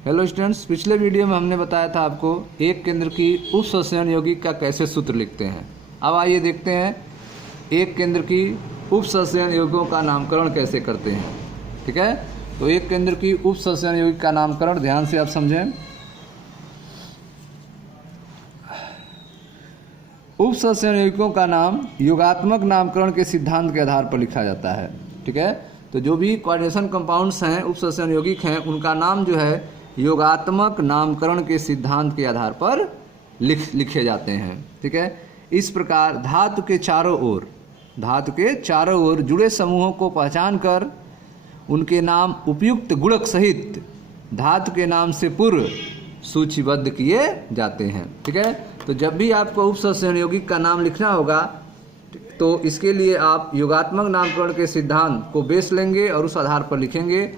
Hello students, पिछले video में हमने बताया था आपको एक केंद्र की उपसंचरण यौगिक का कैसे सूत्र लिखते हैं। अब आइए देखते हैं एक केंद्र की उपसंचरण यौगिकों का नामकरण कैसे करते हैं। ठीक है, तो एक केंद्र की उपसंचरण यौगिक का नामकरण ध्यान से आप समझें। उपसंचरण यौगिकों का नाम योगात्मक नामकरण के सिद्धांत के आधार पर लिखा जाता है। ठीक है, तो जो भी कोऑर्डिनेशन कंपाउंड्स हैं, उपसंचरण यौगिक हैं, उनका नाम जो है योगात्मक नामकरण के सिद्धांत के आधार पर लिखे जाते हैं। ठीक है, इस प्रकार धातु के चारों ओर जुड़े समूहों को पहचान कर उनके नाम उपयुक्त गुणक सहित धातु के नाम से पूर्व सूचीबद्ध किए जाते हैं। ठीक है, तो जब भी आपको उपसंचरण यौगिक का नाम लिखना होगा तो इसके लिए आप योगात्मक नामकरण के सिद्धांत को बेस लेंगे और उस आधार पर लिखेंगे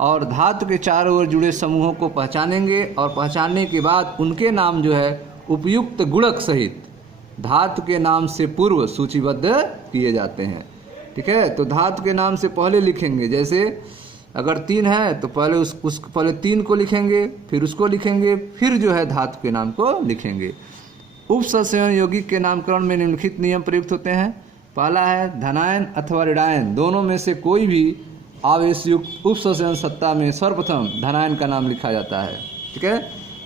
और धातु के चारों ओर जुड़े समूहों को पहचानेंगे और पहचानने के बाद उनके नाम जो है उपयुक्त गुणक सहित धातु के नाम से पूर्व सूचीबद्ध किए जाते हैं। ठीक है, तो धातु के नाम से पहले लिखेंगे, जैसे अगर 3 है तो पहले पहले 3 को लिखेंगे, फिर उसको लिखेंगे, फिर जो है धातु के नाम को लिखेंगे। उपसंचरण यौगिक के नामकरण में निम्नलिखित नियम प्रयुक्त होते हैं। पहला है धनायन अथवा ऋणायन दोनों में से कोई भी आवेश युक्त उपसंचरण सत्ता में सर्वप्रथम धनायन का नाम लिखा जाता है। ठीक है,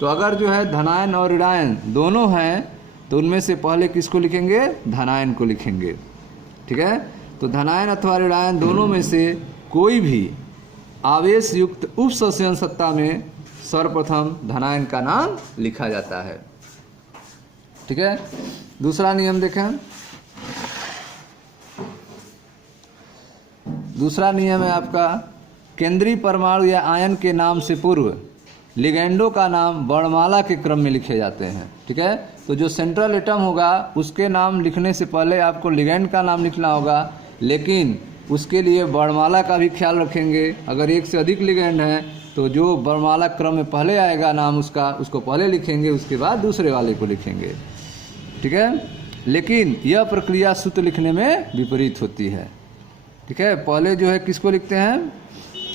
तो अगर जो है धनायन और ऋणायन दोनों हैं तो उनमें से पहले किसको लिखेंगे? धनायन को लिखेंगे। ठीक है, तो धनायन अथवा ऋणायन दोनों में से कोई भी आवेश युक्त उपसंचरण सत्ता में सर्वप्रथम धनायन का नाम लिखा जाता है। ठीक है, दूसरा नियम देखें। दूसरा नियम है आपका केंद्रीय परमाणु या आयन के नाम से पूर्व लिगेंडों का नाम वर्णमाला के क्रम में लिखे जाते हैं। ठीक है, तो जो सेंट्रल एटम होगा उसके नाम लिखने से पहले आपको लिगेंड का नाम लिखना होगा, लेकिन उसके लिए वर्णमाला का भी ख्याल रखेंगे। अगर एक से अधिक लिगेंड हैं तो जो वर्णमाला क्रम में पहले आएगा नाम उसको पहले लिखेंगे, उसके बाद दूसरे वाले को लिखेंगे। ठीक है, लेकिन यह प्रक्रिया सूत्र लिखने में विपरीत होती है। ठीक है, पहले जो है किसको लिखते हैं?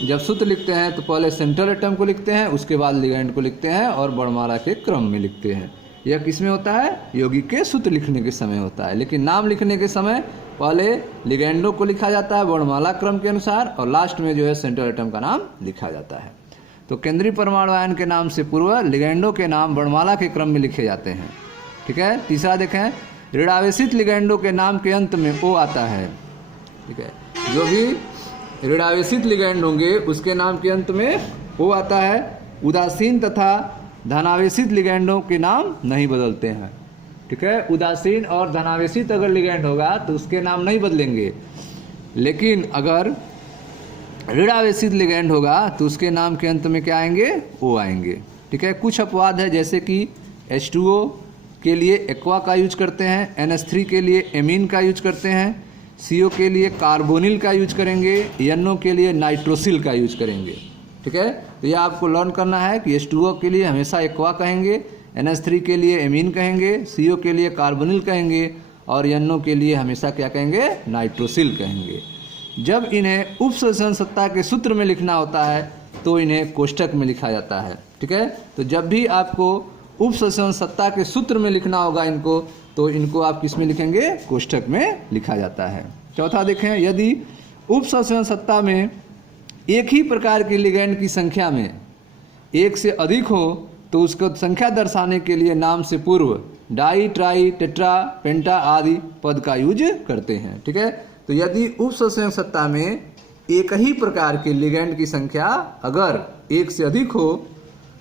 जब सूत्र लिखते हैं तो पहले सेंट्रल एटम को लिखते हैं, उसके बाद लिगेंड को लिखते हैं और वर्णमाला के क्रम में लिखते हैं। यह किस में होता है? यौगिक के सूत्र लिखने के समय होता है। लेकिन नाम लिखने के समय पहले लिगेंडों को लिखा जाता है वर्णमाला क्रम के अनुसार और लास्ट में जो है सेंट्रल एटम का नाम लिखा जाता है। तो केंद्रीय परमाणु आयन के नाम से पूर्व लिगेंडों के नाम वर्णमाला के क्रम में लिखे जाते हैं। ठीक है, तीसरा देखें, ऋणावेशित लिगेंडों के नाम के अंत में ओ आता है। ठीक है, जो भी ऋणावेशित लिगेंड होंगे उसके नाम के अंत में ओ आता है। उदासीन तथा धनावेशित लिगेंडों के नाम नहीं बदलते हैं। ठीक है, उदासीन और धनावेशित अगर लिगेंड होगा तो उसके नाम नहीं बदलेंगे, लेकिन अगर ऋणावेशित लिगेंड होगा तो उसके नाम के अंत में क्या आएंगे? ओ आएंगे। ठीक है, कुछ अपवाद है, जैसे कि H2O के लिए एक्वा का यूज करते हैं, NH3 के लिए एमीन का यूज करते हैं, CO के लिए कार्बोनिल का यूज करेंगे, NO के लिए नाइट्रोसिल का यूज करेंगे। ठीक है, तो यह आपको लर्न करना है कि H2O के लिए हमेशा एक्वा कहेंगे, NH3 के लिए एमीन कहेंगे, CO के लिए कार्बोनिल कहेंगे और NO के लिए हमेशा क्या कहेंगे? नाइट्रोसिल कहेंगे। जब इन्हें उपसंचरण सत्ता के सूत्र में लिखना होता है तो इन्हें कोष्ठक में लिखा जाता है। ठीक है, तो जब भी आपको उपसंचरण सत्ता के सूत्र में लिखना होगा तो इनको आप किस में लिखेंगे? कोष्ठक में लिखा जाता है। चौथा देखें, यदि उपसंचरण सत्ता में एक ही प्रकार के लिगेंड की संख्या में एक से अधिक हो तो उसको संख्या दर्शाने के लिए नाम से पूर्व डाई, ट्राई, टेट्रा, पेंटा आदि पद का यूज करते हैं। ठीक है, तो यदि उपसंचरण सत्ता में एक ही प्रकार के लिगेंड की संख्या अगर एक से अधिक हो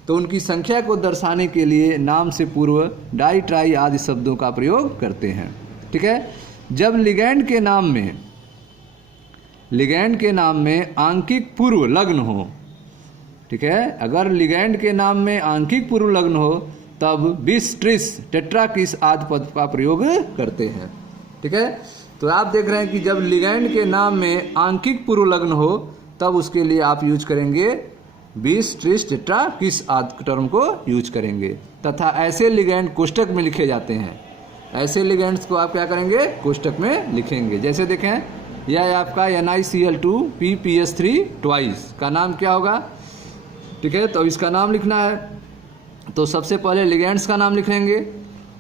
तो उनकी संख्या को दर्शाने के लिए नाम से पूर्व डाई, ट्राई आदि शब्दों का प्रयोग करते हैं। ठीक है, जब लिगेंड के नाम में आंकिक पूर्व लग्न हो, ठीक है, अगर लिगेंड के नाम में आंकिक पूर्व लग्न हो तब बिस, ट्रिस, टेट्रा किस आदि पद का प्रयोग करते हैं। ठीक है, तो आप देख रहे हैं कि जब लिगेंड के नाम में आंकिक पूर्व लग्न हो तब उसके लिए आप यूज करेंगे 20, 30, टेट्रा किस आदि टर्म को यूज करेंगे, तथा ऐसे लिगेंड कोष्ठक में लिखे जाते हैं। ऐसे लिगेंड्स को आप क्या करेंगे? कोष्ठक में लिखेंगे। जैसे देखें, यह आपका NiCl2 PPS3 ट्वाइस का नाम क्या होगा? ठीक है। तो इसका नाम लिखना है, तो सबसे पहले लिगेंड्स का नाम लिखेंगे।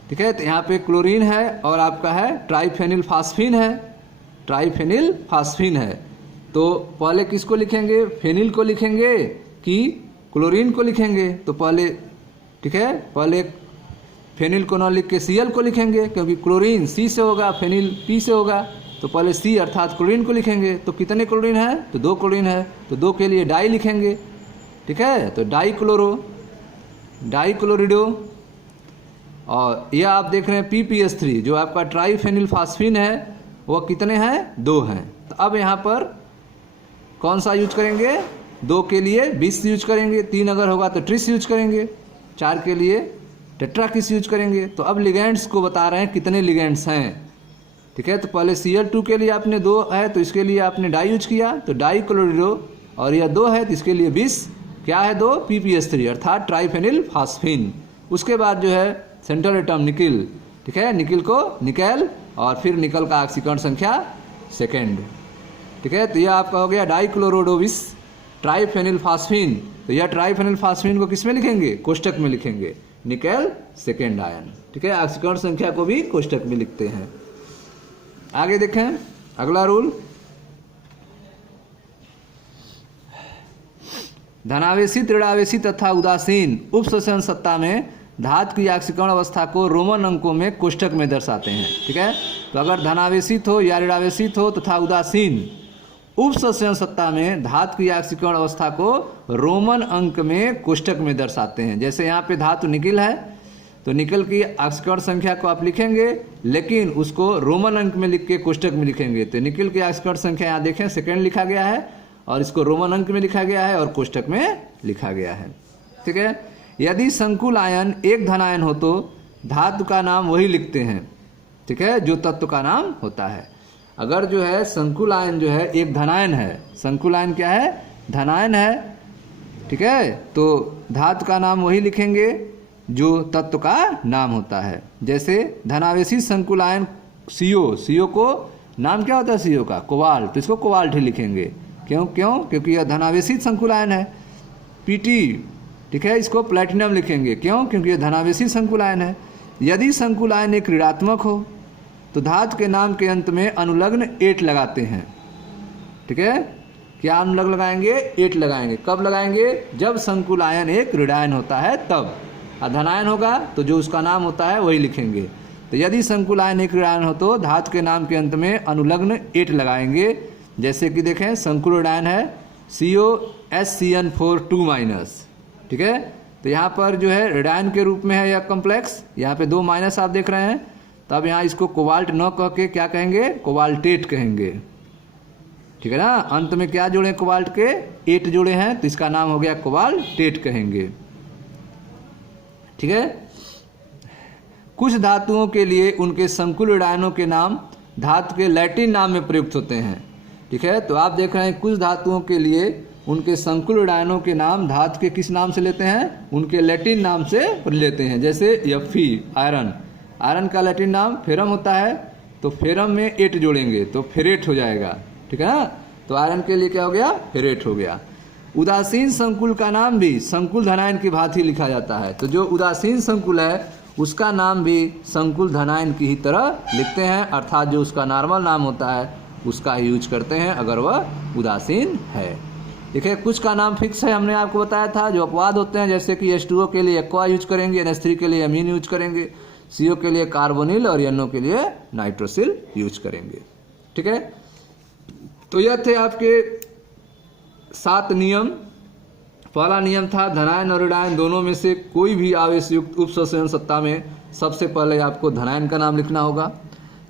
ठीक है, तो यहाँ पे क्लोरीन है और आपका है ट्राइफेनिल फास्फीन है, ट्राइफेनिल फास्फीन है। तो पहले किसको लिखेंगे, फेनिल को लिखेंगे कि क्लोरीन को लिखेंगे? तो पहले, ठीक है, पहले फेनिल को न लिख के Cl को लिखेंगे, क्योंकि क्लोरीन C से होगा, फेनिल P से होगा। तो पहले C अर्थात क्लोरीन को लिखेंगे। तो कितने क्लोरीन है, तो 2 क्लोरीन है, तो 2 के लिए डाई लिखेंगे। ठीक है, तो डाईक्लोरिडो। और यह आप देख रहे हैं PPS3 जो आपका ट्राइफेनिल फास्फीन है, वह कितने हैं, 2 हैं। तो अब यहाँ पर कौन सा यूज करेंगे, 2 के लिए 20 यूज करेंगे, 3 अगर होगा तो ट्रिस यूज करेंगे, 4 के लिए टेट्राकिस यूज करेंगे। तो अब लिगेंड्स को बता रहे हैं कितने लिगेंड्स हैं। ठीक है, तो पहले Cl2 के लिए आपने 2 है, तो इसके लिए आपने डाई यूज किया, तो डाईक्लोरिडो। और यह 2 है, तो इसके लिए 20 क्या है, 2 PPS3 अर्थात ट्राइफेनिल फास्फीन। उसके बाद जो है सेंट्रल एटम निकिल। ठीक है, निकिल को निकेल और फिर निकल का ऑक्सीकरण संख्या सेकेंड। ठीक है, तो यह आपका हो गया डाईक्लोरोडो 20 ट्राइफेनिल फास्फीन। तो यह ट्राइफेनिल फास्फीन को किस में लिखेंगे, कोष्टक में लिखेंगे, निकेल सेकेंड आयन। ठीक है, ऑक्सीकरण संख्या को भी कोष्टक में लिखते हैं। आगे देखें अगला रूल, धनावेशी, ऋणावेशी तथा उदासीन उपसंचरण सत्ता में धातु की ऑक्सीकरण अवस्था को रोमन अंकों में कोष्टक में दर्शाते हैं। ठीक है, तो अगर धनावेशित हो या ऋणावेशित हो तथा उदासीन उपसंचरण सत्ता में धातु की ऑक्सीकरण अवस्था को रोमन अंक में कोष्टक में दर्शाते हैं। जैसे यहाँ पे धातु निकिल है, तो निकल की ऑक्सीकरण संख्या को आप लिखेंगे, लेकिन उसको रोमन अंक में लिख के कोष्टक में लिखेंगे। तो निकल की ऑक्सीकरण संख्या यहाँ देखें सेकेंड लिखा गया है और इसको रोमन अंक में लिखा गया है और कोष्टक में लिखा गया है। ठीक है, यदि संकुल आयन एक धनायन हो तो धातु का नाम वही लिखते हैं। ठीक है, जो तत्व का नाम होता है। अगर जो है संकुल आयन जो है एक धनायन है, संकुल आयन क्या है, धनायन है। ठीक है, तो धातु का नाम वही लिखेंगे जो तत्व का नाम होता है। जैसे धनावेशी संकुल आयन CO को नाम क्या होता है, CO का कोबाल्ट, तो इसको कोबाल्ट ही लिखेंगे। क्योंकि यह धनावेशित संकुल आयन है। PT, ठीक है, इसको प्लैटिनम लिखेंगे। क्योंकि यह धनावेशी संकुल आयन है। यदि संकुल आयन एक ऋणात्मक हो तो धातु के नाम के अंत में अनुलग्न 8 लगाते हैं। ठीक है, क्या अनुलग्न लगाएंगे, 8 लगाएंगे। कब लगाएंगे, जब संकुल आयन एक ऋणायन होता है तब। धनायन होगा तो जो उसका नाम होता है वही लिखेंगे। तो यदि संकुल आयन एक ऋणायन हो तो धातु के नाम के अंत में अनुलग्न 8 लगाएंगे। जैसे कि देखें संकुल ऋणायन है COSCN4 2-। ठीक है, तो यहाँ पर जो है ऋणायन के रूप में है यह कॉम्प्लेक्स, यहाँ पे 2 माइनस आप देख रहे हैं। तब यहाँ इसको कोबाल्ट न कह के क्या कहेंगे, कोबाल्टेट कहेंगे। ठीक है ना, अंत में क्या जोड़े कोबाल्ट के, 8 जोड़े हैं, तो इसका नाम हो गया कोबाल्टेट कहेंगे। ठीक है, कुछ धातुओं के लिए उनके संकुल ऋणायनों के नाम धातु के लैटिन नाम में प्रयुक्त होते हैं। ठीक है, तो आप देख रहे हैं कुछ धातुओं के लिए उनके संकुल ऋणायनों के नाम धातु के किस नाम से लेते हैं, उनके लैटिन नाम से लेते हैं। जैसे Fe आयरन, आयरन का लैटिन नाम फेरम होता है, तो फेरम में 8 जोड़ेंगे तो फेरेट हो जाएगा। ठीक है ना, तो आयरन के लिए क्या हो गया, फेरेट हो गया। उदासीन संकुल का नाम भी संकुल धनायन की भांति लिखा जाता है। तो जो उदासीन संकुल है उसका नाम भी संकुल धनायन की ही तरह लिखते हैं, अर्थात जो उसका नॉर्मल नाम होता है उसका ही यूज करते हैं अगर वह उदासीन है। देखिए, कुछ का नाम फिक्स है, हमने आपको बताया था। जो अपवाद होते हैं जैसे कि H2O के लिए एक्वा यूज करेंगे, NH3 के लिए अमीन यूज करेंगे, CO के लिए कार्बोनिल और NO के लिए नाइट्रोसिल यूज करेंगे। ठीक है, तो यह थे आपके 7 नियम। पहला नियम था धनायन और ऋणायन दोनों में से कोई भी आवेश युक्त उपसंचरण सत्ता में सबसे पहले आपको धनायन का नाम लिखना होगा।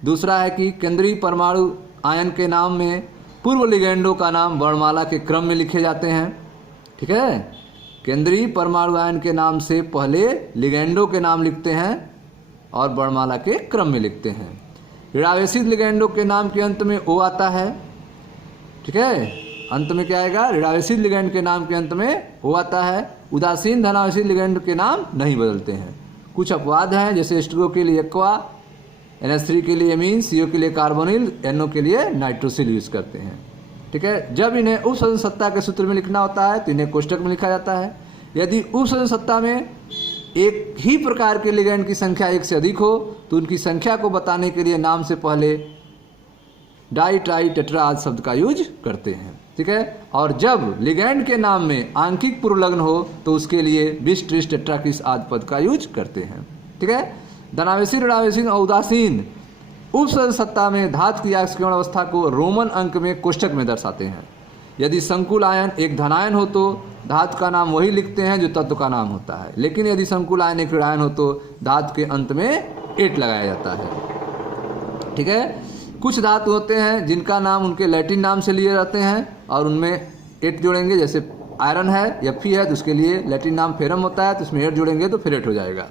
दूसरा है कि केंद्रीय परमाणु आयन के नाम में पूर्व लिगेंडों का नाम वर्णमाला के क्रम में लिखे जाते हैं। ठीक है, केंद्रीय परमाणु आयन के नाम से पहले लिगेंडों के नाम लिखते हैं और वर्णमाला के क्रम में लिखते हैं। ऋणावेशित लिगेंडों के नाम के अंत में O आता है। ठीक है, अंत में क्या आएगा, ऋणावेशित लिगेंड के नाम के अंत में O आता है। उदासीन धनावेशित लिगेंड के नाम नहीं बदलते हैं। कुछ अपवाद हैं, जैसे H2O के लिए एक्वा, NH3 के लिए अमीन, CO के लिए कार्बोनिल, NO के लिए नाइट्रोसिल यूज करते हैं। ठीक है, जब इन्हें उपसंचरण सत्ता के सूत्र में लिखना होता है तो इन्हें कोष्टक में लिखा जाता है। यदि उप सत्ता में एक ही प्रकार के लिगैंड की संख्या एक से अधिक हो तो उनकी संख्या को बताने के लिए नाम से पहले डाई ट्राई टेट्रा आदि शब्द का यूज करते हैं, ठीक है। और जब लिगैंड के नाम में आंकिक पूर्वलग्न हो तो उसके लिए बिस ट्रिस टेट्राकिस आदि पद का यूज करते हैं, ठीक है। धनावेशी ऋणावेशी और उदासीन उप सत्ता में धातु की आक्सीकरण अवस्था को रोमन अंक में कोष्ठक में दर्शाते हैं। यदि संकुल आयन एक धनायन हो तो धातु का नाम वही लिखते हैं जो तत्व का नाम होता है, लेकिन यदि संकुल आयन एक ऋणायन हो तो धातु के अंत में एट लगाया जाता है, ठीक है। कुछ धातु होते हैं जिनका नाम उनके लैटिन नाम से लिए जाते हैं और उनमें एट जोड़ेंगे, जैसे आयरन है, Fe है तो उसके लिए लैटिन नाम फेरम होता है तो उसमें एट जोड़ेंगे तो फिर एट हो जाएगा।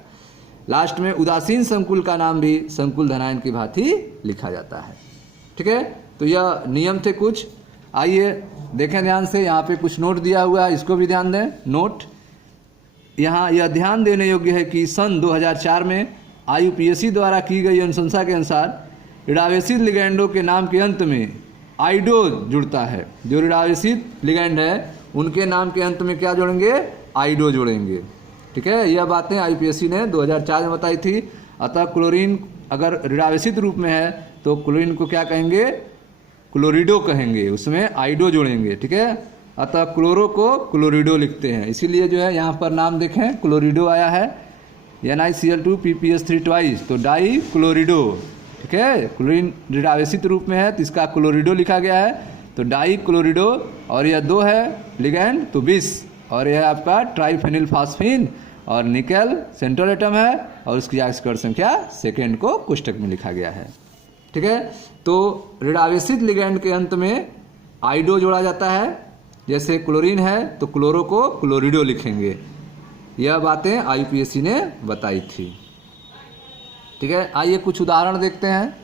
लास्ट में उदासीन संकुल का नाम भी संकुल धनायन की भांति लिखा जाता है, ठीक है। तो यह नियम थे कुछ। आइए देखें ध्यान से, यहाँ पे कुछ नोट दिया हुआ है, इसको भी ध्यान दें। नोट यहाँ यह ध्यान देने योग्य है कि सन 2004 में IUPAC द्वारा की गई अनुशंसा के अनुसार ऋणावेशित लिगैंडों के नाम के अंत में आइडो जुड़ता है। जो ऋणावेशित लिगैंड है उनके नाम के अंत में क्या जोड़ेंगे? आइडो जोड़ेंगे, ठीक है। यह बातें IUPAC ने 2004 में बताई थी। अतः क्लोरीन अगर ऋणावेशित रूप में है तो क्लोरीन को क्या कहेंगे? क्लोरिडो कहेंगे, उसमें आइडो जोड़ेंगे, ठीक है। अतः क्लोरो को क्लोरिडो लिखते हैं, इसीलिए जो है यहाँ पर नाम देखें क्लोरिडो आया है, NiCl2PPS3 ट्वाइस, तो डाई क्लोरिडो, ठीक है। क्लोरीन ऋणावेशित रूप में है तो इसका क्लोरिडो लिखा गया है, तो डाई क्लोरिडो। और यह 2 है लिगैंड तो 20, और यह आपका ट्राइफेनिल फास्फीन और निकेल सेंट्रल एटम है और उसकी आक्सीकरण संख्या सेकेंड को कोष्टक में लिखा गया है, ठीक है। तो ऋणावेशित लिगैंड के अंत में आइडो जोड़ा जाता है, जैसे क्लोरीन है तो क्लोरो को क्लोरिडो लिखेंगे। यह बातें IUPAC ने बताई थी, ठीक है। आइए कुछ उदाहरण देखते हैं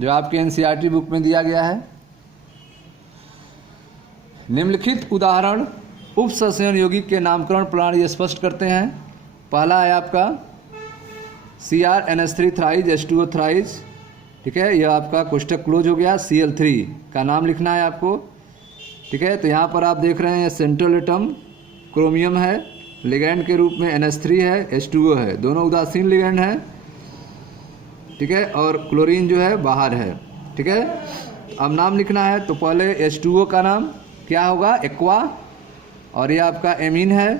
जो आपके NCERT बुक में दिया गया है। निम्नलिखित उदाहरण उप संश्लेषण यौगिक के नामकरण प्रणाली स्पष्ट करते हैं। पहला है आपका CrNH3 थ्राइज H2O थ्राइज, ठीक है। यह आपका कोष्टक क्लोज हो गया। Cl3 का नाम लिखना है आपको, ठीक है। तो यहाँ पर आप देख रहे हैं सेंट्रल एटम क्रोमियम है, लिगैंड के रूप में NH3 है, H2O है, दोनों उदासीन लिगैंड हैं, ठीक है। और क्लोरीन जो है बाहर है, ठीक है। अब नाम लिखना है तो पहले H2O का नाम क्या होगा? एक्वा, और यह आपका एमीन है,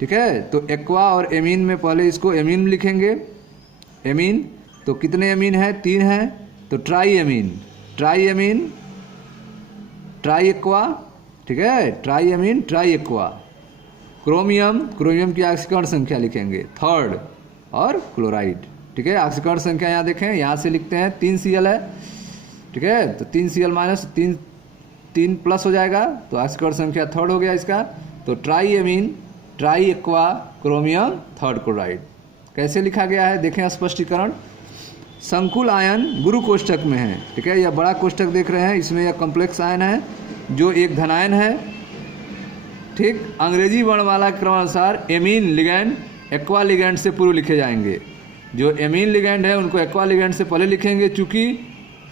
ठीक है। तो एक्वा और एमीन में पहले इसको एमीन लिखेंगे। एमीन तो कितने एमीन है? 3 है, तो try amine, try amine, try aqua, ठीक है। Try amine, try aqua. Chromium, chromium की आक्सीकरण संख्या लिखेंगे 3rd, और क्लोराइड, ठीक है। आक्सीकरण संख्या यहाँ देखें, यहाँ से लिखते हैं 3 Cl है, ठीक है। तो 3 Cl माइनस 3 प्लस हो जाएगा तो आक्सीकरण संख्या 3rd हो गया इसका। तो try amine, try aqua, chromium, 3rd chloride. कैसे लिखा गया है देखें स्पष्टीकरण। संकुल आयन गुरु कोष्ठक में है, ठीक है। यह बड़ा कोष्ठक देख रहे हैं, इसमें यह कॉम्प्लेक्स आयन है जो एक धनायन है, ठीक। अंग्रेजी वर्णमाला के क्रमानुसार एमीन लिगैंड एक्वा लिगैंड से पूर्व लिखे जाएंगे। जो एमीन लिगैंड है उनको एक्वा लिगैंड से पहले लिखेंगे। चूँकि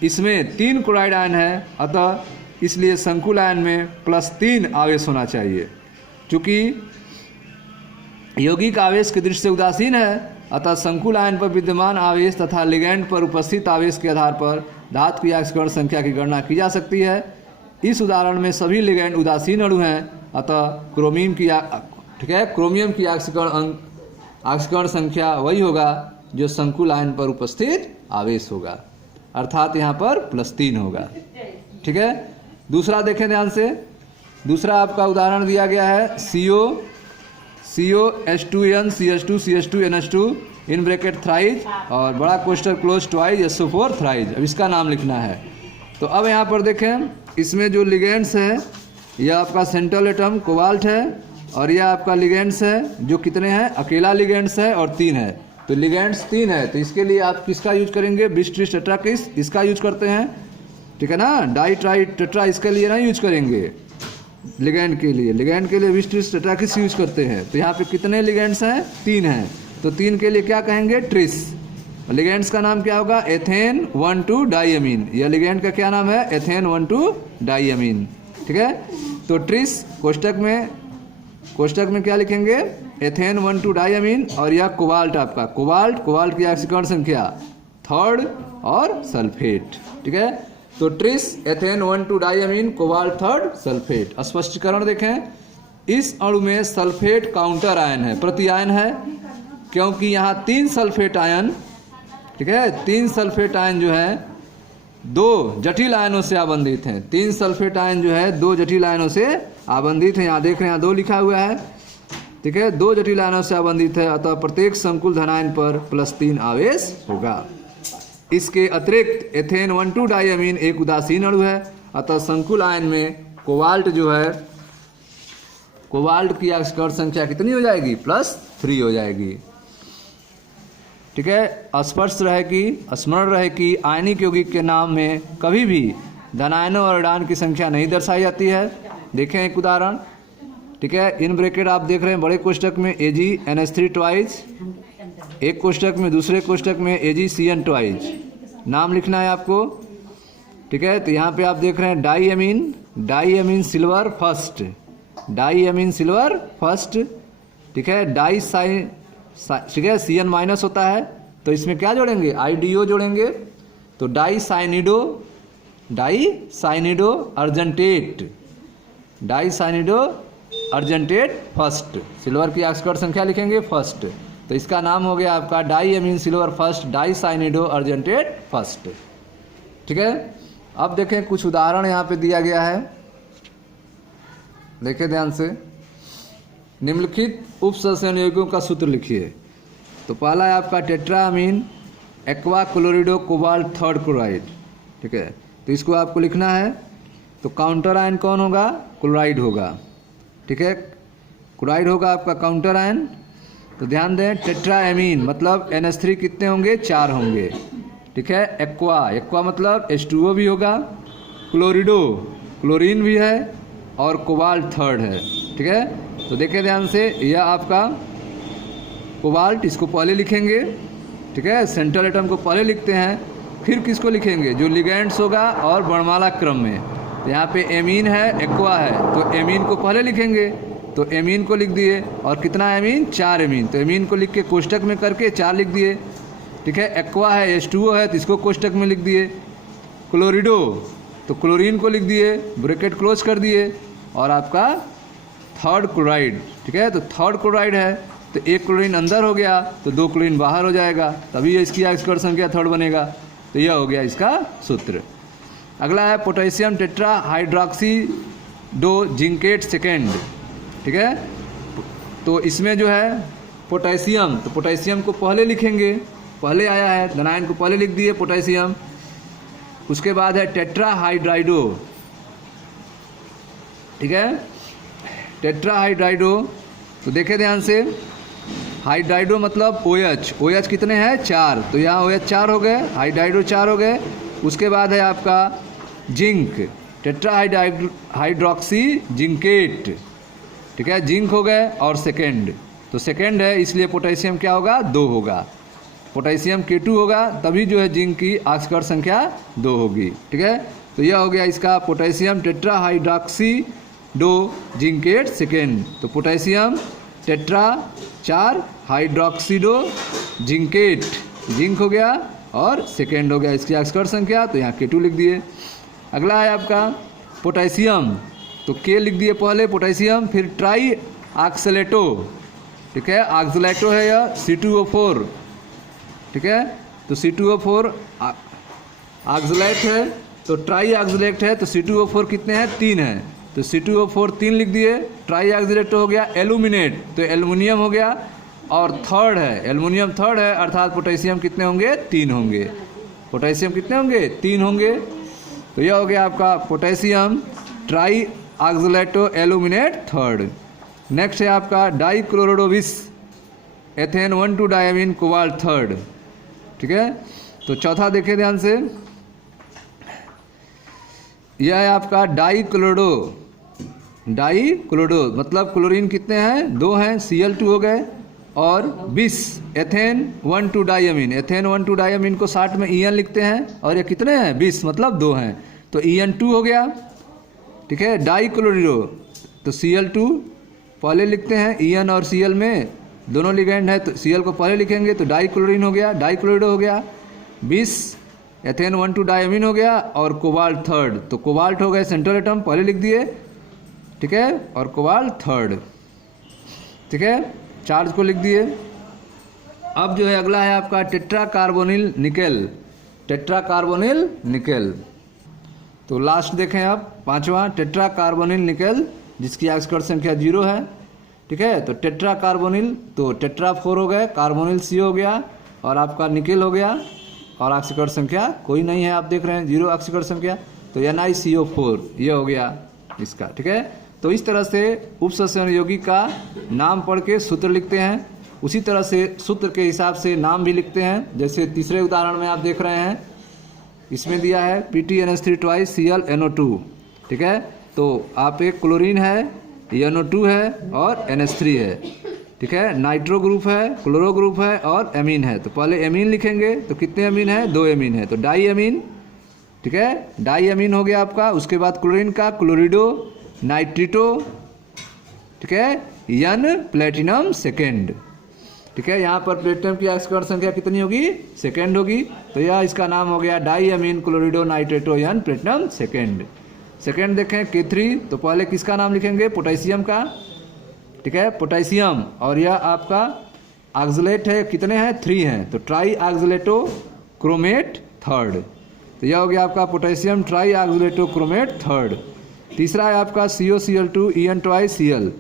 इसमें 3 क्लोराइड आयन है अतः इसलिए संकुल आयन में +3 आवेश होना चाहिए। चूँकि यौगिक आवेश की दृष्टि से उदासीन है अतः संकुल आयन पर विद्यमान आवेश तथा लिगैंड पर उपस्थित आवेश के आधार पर धातु की आक्सीकरण संख्या की गणना की जा सकती है। इस उदाहरण में सभी लिगैंड उदासीन अणु हैं अतः क्रोमियम की, ठीक है, क्रोमियम की आक्सीकरण संख्या वही होगा जो संकुल आयन पर उपस्थित आवेश होगा, अर्थात यहाँ पर +3 होगा, ठीक है। दूसरा देखें ध्यान से। दूसरा आपका उदाहरण दिया गया है CO H2N CH2 CH2 NH2 in bracket thrice और बड़ा कोष्ठक क्लोज ट्वाइज SO4 थ्राइज। अब इसका नाम लिखना है। तो अब यहाँ पर देखें, इसमें जो लिगेंड्स है यह आपका सेंट्रल एटम कोबाल्ट है और यह आपका लिगेंड्स है जो कितने हैं? अकेला लिगेंड्स है और 3 है। तो लिगेंड्स 3 है तो इसके लिए आप किसका यूज करेंगे? बिस ट्रिस टेट्राकिस, इसका यूज करते हैं, ठीक है ना। डाई ट्राई टेट्रा इसके लिए ना यूज करेंगे, लिगैंड के लिए बिस ट्रिस टेट्राकिस यूज करते हैं। तो यहाँ पे कितने लिगेंड्स हैं? 3 हैं, तो 3 के लिए क्या कहेंगे? ट्रिस। लिगेंड्स का नाम क्या होगा? एथेन 1,2 डाईअमीन। यह लिगेंड का क्या नाम है? एथेन 1,2 डाईअमीन, ठीक है। तो ट्रिस कोष्टक में कोष्टक में क्या लिखेंगे, एथेन 1,2 डाइअमीन, और यह कोबाल्ट आपका, कोबाल्ट की ऑक्सीकरण संख्या 3rd और सल्फेट। ठीक है, तो tris ethane 1,2 diamine cobalt 3rd sulphate. स्पष्टीकरण देखें, इस अणु में सल्फेट काउंटर आयन है, प्रति आयन है, क्योंकि यहाँ 3 सल्फेट आयन, ठीक है, 3 सल्फेट आयन जो है 2 जटिल आयनों से आबंधित हैं। 3 सल्फेट आयन जो है 2 जटिल आयनों से आबंधित है। यहाँ देख रहे हैं, यहाँ 2 लिखा हुआ है, ठीक है, 2 जटिल आयनों से आबंधित है, अतः प्रत्येक संकुल धनायन पर +3 आवेश होगा। इसके अतिरिक्त एथेन 1,2 डाइअमीन एक उदासीन अणु है, अतः संकुल आयन में कोबाल्ट जो है, कोबाल्ट की ऑक्सीकरण संख्या कितनी हो जाएगी, +3 हो जाएगी। ठीक है, स्मरण रहे कि आयनिक यौगिक के नाम में कभी भी धनायनों और ऋणायनों की संख्या नहीं दर्शाई जाती है। देखें एक उदाहरण, ठीक है, इन ब्रैकेट आप देख रहे हैं, बड़े कोष्टक में AgNH3 ट्वाइस, एक कोष्टक में, दूसरे कोष्टक में AgCN ट्वाइस, नाम लिखना है आपको। ठीक है, तो यहाँ पे आप देख रहे हैं डाइअमीन सिल्वर फर्स्ट, डाइअमीन सिल्वर फर्स्ट, ठीक है, ठीक है, CN- होता है, तो इसमें क्या जोड़ेंगे, IDO जोड़ेंगे, तो डाइसाइनिडो अर्जेंटेट फर्स्ट, सिल्वर की ऑक्सीकरण संख्या लिखेंगे फर्स्ट, तो इसका नाम हो गया आपका डाइअमीन सिल्वर फर्स्ट डाइसाइनिडो अर्जेंटेट फर्स्ट। ठीक है, अब देखें कुछ उदाहरण यहाँ पे दिया गया है, देखें ध्यान से। निम्नलिखित उपसंयोजन यौगिकों का सूत्र लिखिए। तो पहला है आपका tetrammine aqua chlorido cobalt 3rd chloride. ठीक है, तो इसको आपको लिखना है, तो काउंटर आयन कौन होगा, क्लोराइड होगा। ठीक है, क्लोराइड होगा आपका काउंटर आयन। तो ध्यान दें, टेट्राएमीन मतलब NH3 कितने होंगे, 4 होंगे। ठीक है, एक्वा मतलब H2O भी होगा, क्लोरिडो क्लोरीन भी है, और कोबाल्ट 3rd है। ठीक है, तो देखिए ध्यान से, यह आपका कोबाल्ट, इसको पहले लिखेंगे। ठीक है, सेंट्रल एटम को पहले लिखते हैं, फिर किसको लिखेंगे, जो लिगेंड्स होगा और वर्णमाला क्रम में। तो यहाँ पे एमीन है, एक्वा है, तो एमीन को पहले लिखेंगे, तो एमीन को लिख दिए, और कितना एमीन, 4 एमीन, तो एमीन को लिख के कोष्टक में करके 4 लिख दिए। ठीक है, एक्वा है, H2O है, तो इसको कोष्टक में लिख दिए। क्लोरिडो, तो क्लोरीन को लिख दिए, ब्रैकेट क्लोज कर दिए, और आपका 3rd क्लोराइड। ठीक है, तो 3rd क्लोराइड है, तो 1 क्लोरीन अंदर हो गया, तो 2 क्लोरीन बाहर हो जाएगा, तभी इसकी ऑक्सीकरण संख्या 3rd बनेगा। तो यह हो गया इसका सूत्र। अगला है पोटेशियम टेट्रा हाइड्रोक्सीडो जिंकेट सेकेंड। ठीक है, तो इसमें जो है पोटेशियम, तो पोटेशियम को पहले लिखेंगे, पहले आया है, धनायन को पहले लिख दिए पोटेशियम। उसके बाद है टेट्रा हाइड्राइडो। ठीक है, टेट्रा हाइड्राइडो, तो देखें ध्यान से, हाइड्राइडो मतलब OH कितने हैं, 4, तो यहाँ OH 4 हो गए, हाइड्राइडो 4 हो गए। उसके बाद है आपका जिंक, टेट्रा हाइड्रोक्सी जिंकेट। ठीक है, जिंक हो गए, और सेकेंड, तो सेकेंड है, इसलिए पोटेशियम क्या होगा, 2 होगा, पोटेशियम K2 होगा, तभी जो है जिंक की ऑक्सीकरण संख्या 2 होगी। ठीक है, तो यह हो गया इसका पोटेशियम टेट्रा हाइड्रोक्सीडो जिंकेट सेकेंड। तो पोटेशियम टेट्रा 4 हाइड्रोक्सीडो जिंकेट, जिंक हो गया, और सेकेंड हो गया इसकी ऑक्सीकरण संख्या, तो यहाँ K2 लिख दिए। अगला है आपका पोटेशियम, तो K लिख दिए पहले पोटेशियम, फिर ट्राई ऑक्सलेटो। ठीक है, ऑक्सलेटो है यह, C2O4। ठीक है, तो C2O4 ऑक्सलेट है, तो ट्राई ऑक्सलेट है, तो C2O4 कितने हैं, 3 हैं, तो C2O4 3 लिख दिए। ट्राई ऑक्सलेटो हो गया एल्यूमिनेट, तो एल्युमिनियम हो गया, और 3rd है, एल्युमिनियम 3rd है, अर्थात पोटेशियम कितने होंगे, 3 होंगे, पोटेशियम कितने होंगे, 3 होंगे। तो यह हो गया आपका potassium try ऑक्सलेटो aluminate 3rd। Next है आपका डाइक्लोरोडोविस एथेन 1,2 डाइअमीन कोबाल्ट 3rd। ठीक है, तो चौथा देखें ध्यान से, यह है आपका डाइक्लोरोडो मतलब क्लोरीन कितने हैं, 2 हैं, Cl2 हो गए, और 20 एथेन 1,2 डाइअमीन, एथेन 1,2 डाइअमीन को 60 में En लिखते हैं, और ये कितने हैं, 20 मतलब 2 हैं, तो En2 हो गया। ठीक है, डाइक्लोरिडो, तो Cl2 पहले लिखते हैं EN और Cl में दोनों लिगेंड है, तो Cl को पहले लिखेंगे तो डाइक्लोरीन हो गया, डाइक्लोरिडो हो गया, 20 एथेन 1,2 डायमीन हो गया और कोबाल्ट थर्ड। तो कोबाल्ट हो गए सेंट्रल एटम, पहले लिख दिए, ठीक है, और कोबाल्ट थर्ड, ठीक है, चार्ज को लिख दिए। अब जो है अगला है आपका tetra carbonyl nickel, tetra carbonyl nickel. तो लास्ट देखें आप, पांचवा टेट्रा कार्बोनिल निकेल जिसकी ऑक्सीकरण संख्या 0 है, ठीक है। तो टेट्रा कार्बोनिल, तो टेट्रा 4 हो गए, कार्बोनिल C हो गया और आपका निकेल हो गया, और ऑक्सीकरण संख्या कोई नहीं है, आप देख रहे हैं 0 ऑक्सीकरण संख्या, तो NiCO4 ये हो गया इसका, ठीक है। तो इस तरह से उपसंयोजन यौगिक का नाम पढ़ के सूत्र लिखते हैं, उसी तरह से सूत्र के हिसाब से नाम भी लिखते हैं। जैसे तीसरे उदाहरण में आप देख रहे हैं, इसमें दिया है PTNH3 twice ClNO2, ठीक है। तो आप एक क्लोरीन है, NO2 है और NH3 है, ठीक है, नाइट्रो ग्रुप है, क्लोरो ग्रुप है और एमीन है। तो पहले एमीन लिखेंगे, तो कितने एमीन है, 2 एमीन है, तो डाई एमीन, ठीक है, डाई एमीन हो गया आपका। उसके बाद क्लोरीन का क्लोरिडो नाइट्रिटो, ठीक है, N प्लेटिनम सेकेंड, ठीक है। यहाँ पर प्लेटिनम की ऑक्सीकरण संख्या कितनी होगी, सेकेंड होगी, तो यह इसका नाम हो गया diammine chlorido nitrito N platinum second. Second देखें K3, तो पहले किसका नाम लिखेंगे, पोटेशियम का, ठीक है, पोटेशियम, और यह आपका ऑक्सलेट है, कितने हैं, 3 हैं, तो ट्राई ऑक्सलेटो क्रोमेट थर्ड, तो यह हो गया आपका पोटेशियम ट्राई ऑक्सलेटो क्रोमेट थर्ड। तीसरा है आपका COCl2 EN twice Cl।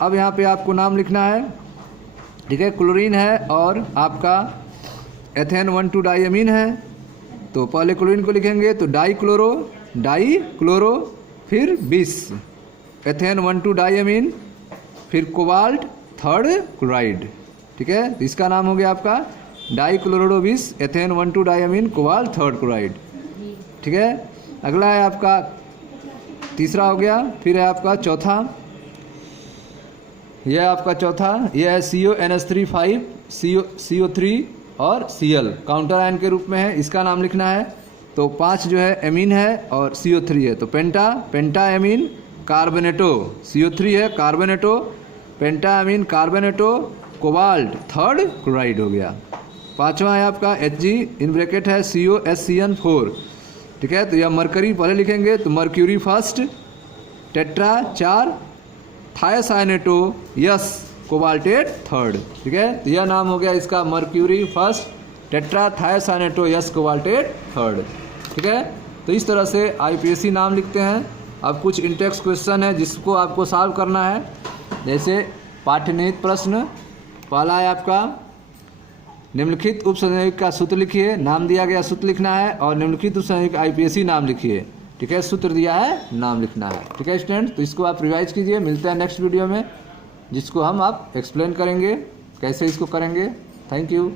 अब यहाँ पे आपको नाम लिखना है, ठीक है, क्लोरीन है और आपका एथेन 1,2 डायमीन है, तो पहले क्लोरीन को लिखेंगे तो डाई क्लोरो, फिर 20 एथेन 1,2 डायमीन, फिर कोबाल्ट थर्ड क्लोराइड, ठीक है। तो इसका नाम हो गया आपका dichlorido 20 ethane 1,2 diamine cobalt third chloride, ठीक है। अगला है आपका तीसरा हो गया, फिर है आपका चौथा, यह आपका चौथा, यह है CONH3 5 CO3 और Cl काउंटर आयन के रूप में है, इसका नाम लिखना है। तो 5 जो है एमीन है और CO3 है, तो पेंटा एमीन कार्बोनेटो, CO3 है कार्बोनेटो, पेंटा एमीन कार्बोनेटो कोबाल्ट थर्ड क्लोराइड हो गया। पांचवा है आपका Hg इन ब्रैकेट है COHCN4, ठीक है। तो यह मरकरी पहले लिखेंगे, तो mercury first, tetra 4 thiocyanato yes cobaltate third, ठीक है। तो यह नाम हो गया इसका mercury first tetra thiocyanato yes cobaltate third, ठीक है। तो इस तरह से IPSC नाम लिखते हैं। अब कुछ इंटेक्स क्वेश्चन है जिसको आपको सॉल्व करना है। जैसे पाठ्यनिहित प्रश्न, पहला है आपका निम्नलिखित उपसंयोजक का सूत्र लिखिए, नाम दिया गया सूत्र लिखना है, और निम्नलिखित उपसंयोजक IPSC नाम लिखिए, ठीक है, सूत्र दिया है, नाम लिखना है, ठीक है स्टूडेंट। तो इसको आप रिवाइज कीजिए, मिलते हैं नेक्स्ट वीडियो में जिसको हम आप एक्सप्लेन करेंगे कैसे इसको करेंगे। Thank you.